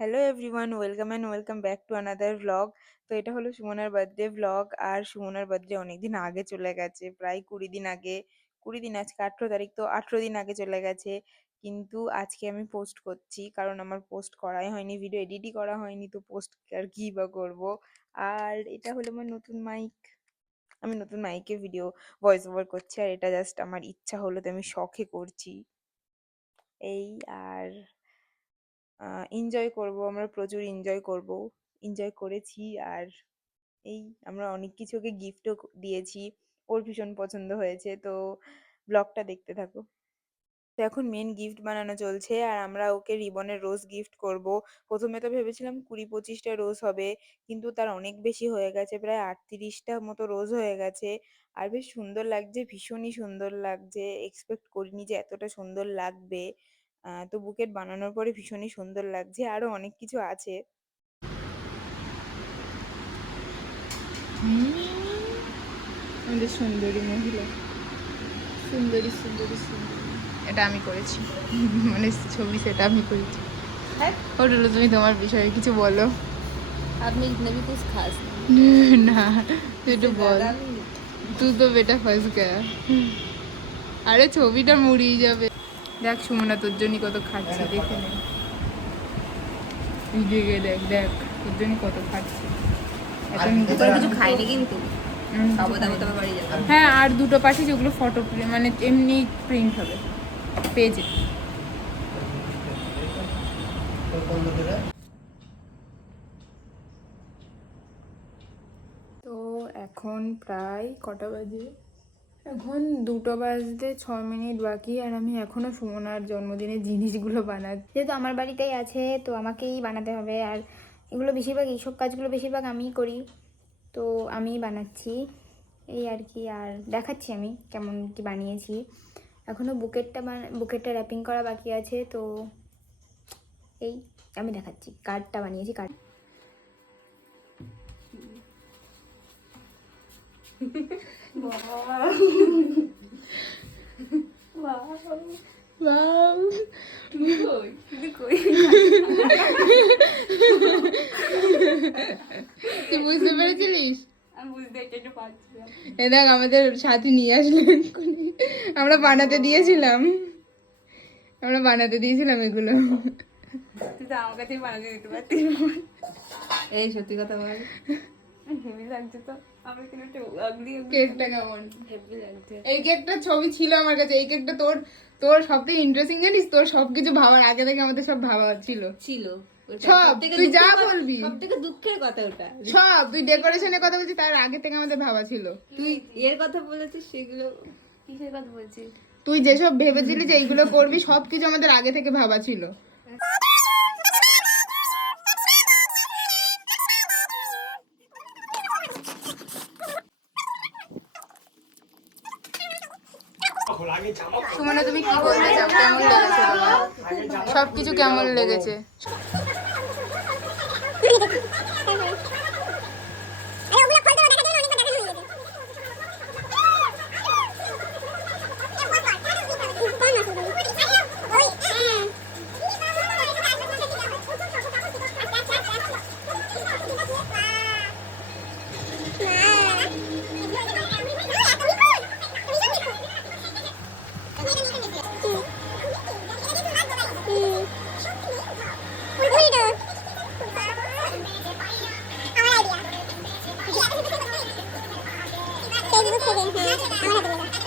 Hello everyone, welcome and welcome back to another vlog. তো এটা হলো সুমনার বার্থডে ভ্লগ। আর সুমনার birthday অনেকদিন আগে চলে গেছে, প্রায় 20 দিন আগে। 20 দিন, আজকে 18 তারিখ, তো 18 দিন আগে চলে গেছে। কিন্তু আজকে আমি পোস্ট করছি কারণ আমার পোস্ট করাই হয়নি, ভিডিও এডিটই করা হয়নি, তো পোস্ট আর কি বা করবো। আর এটা হলো আমার নতুন মাইক। আমি নতুন মাইকে ভিডিও ভয়েস ওভার করছি, আর এটা জাস্ট আমার ইচ্ছা হলো, তো আমি শখে করছি এই। আর এনজয় করব, আমরা প্রচুর এনজয় করব, এনজয় করেছি। আর এই, আমরা অনেক কিছু ওকে গিফটও দিয়েছি, ওর ভীষণ পছন্দ হয়েছে। তো ব্লগটা দেখতে থাকো। তো এখন মেন গিফট বানানো চলছে, আর আমরা ওকে রিবনের রোজ গিফট করব। প্রথমে তো ভেবেছিলাম 20-25টা রোজ হবে, কিন্তু তার অনেক বেশি হয়ে গেছে, প্রায় 38টা মতো রোজ হয়ে গেছে। আর বেশ সুন্দর লাগছে, ভীষণই সুন্দর লাগছে, এক্সপেক্ট করিনি যে এতটা সুন্দর লাগবে। তো বুকেট বানানোর পরে ভীষণই সুন্দর লাগছে, আরো অনেক কিছু আছে। আমাদের সুন্দরী মহিলা, সুন্দরী সুন্দরী সুন্দরী, এটা আমি করেছি। মানে ছবি সেটা আমি করেছি। হ্যাঁ, ওটা তুমি তোমার বিষয়ে কিছু বলো। आपने इतने भी कुछ खास না, তুই একটু বল। তুই তো বেটা ফার্স গয়া। আরে ছবিটা মুড়িয়ে যাবে। দেখ সুমনা, তোর জন্য কত খাচ্ছি, দেখে নে। তুই দেখে দেখ, দেখ তোর জন্য কত খাচ্ছি। এত কিছু খাইনি কিন্তু খাবো দাবো তবে বাড়ি যাবো। হ্যাঁ, আর দুটো পাঠিয়েছি, ওগুলো ফটো মানে এমনি প্রিন্ট হবে পেজে। তো এখন প্রায় কটা বাজে? এখন 2টো বাজতে 6 মিনিট বাকি, আর আমি এখনো সুমনার জন্মদিনের জিনিসগুলো বানাচ্ছি। যেহেতু আমার বাড়িতেই আছে তো আমাকেই বানাতে হবে, আর এগুলো বেশিরভাগ, এইসব কাজগুলো বেশিরভাগ আমিই করি, তো আমিই বানাচ্ছি এই আর কি। আর দেখাচ্ছি আমি কেমন কি বানিয়েছি। এখনও বুকেটটা র্যাপিং করা বাকি আছে, তো এই আমি দেখাচ্ছি। কার্ডটা বানিয়েছি, কার্ড। তুই বুঝতে পেরেছিলিস? আমি বুঝতে একটু পারছিলাম। এ দেখ, আমাদের সাথী নিয়ে আসলেন। আমরা বানাতে দিয়েছিলাম, আমরা বানাতে দিয়েছিলাম এগুলো। তুই তো আমার কাছেই বানাতে দিতে পারতিস। এই সত্যি কথা বল, হেভি লাগছে তো। আমি কিন্তু একটু আগলি কেকটা কেমন? হেভি লাগছে। এই কেকটার ছবি ছিল আমার কাছে। এই কেকটা তোর, তোর সবথেকে ইন্টারেস্টিং জানিস, তোর সবকিছু ভাবার আগে থেকে আমাদের সব ভাবা ছিল। সব তুই যা বলবি, সব থেকে দুঃখের কথা ওটা। সব তুই ডেকোরেশনের কথা বলছিস, তার আগে থেকে আমাদের ভাবা ছিল। তুই এর কথা বলেছিস, সেগুলো কিসের কথা বলছিস? তুই যেসব ভেবেছিলি যে এইগুলো করবি, সবকিছু আমাদের আগে থেকে ভাবা ছিল। সুমনা, তুমি কি বলতে চাও? কেমন লেগেছে তোমার সবকিছু? কেমন লেগেছে? আমার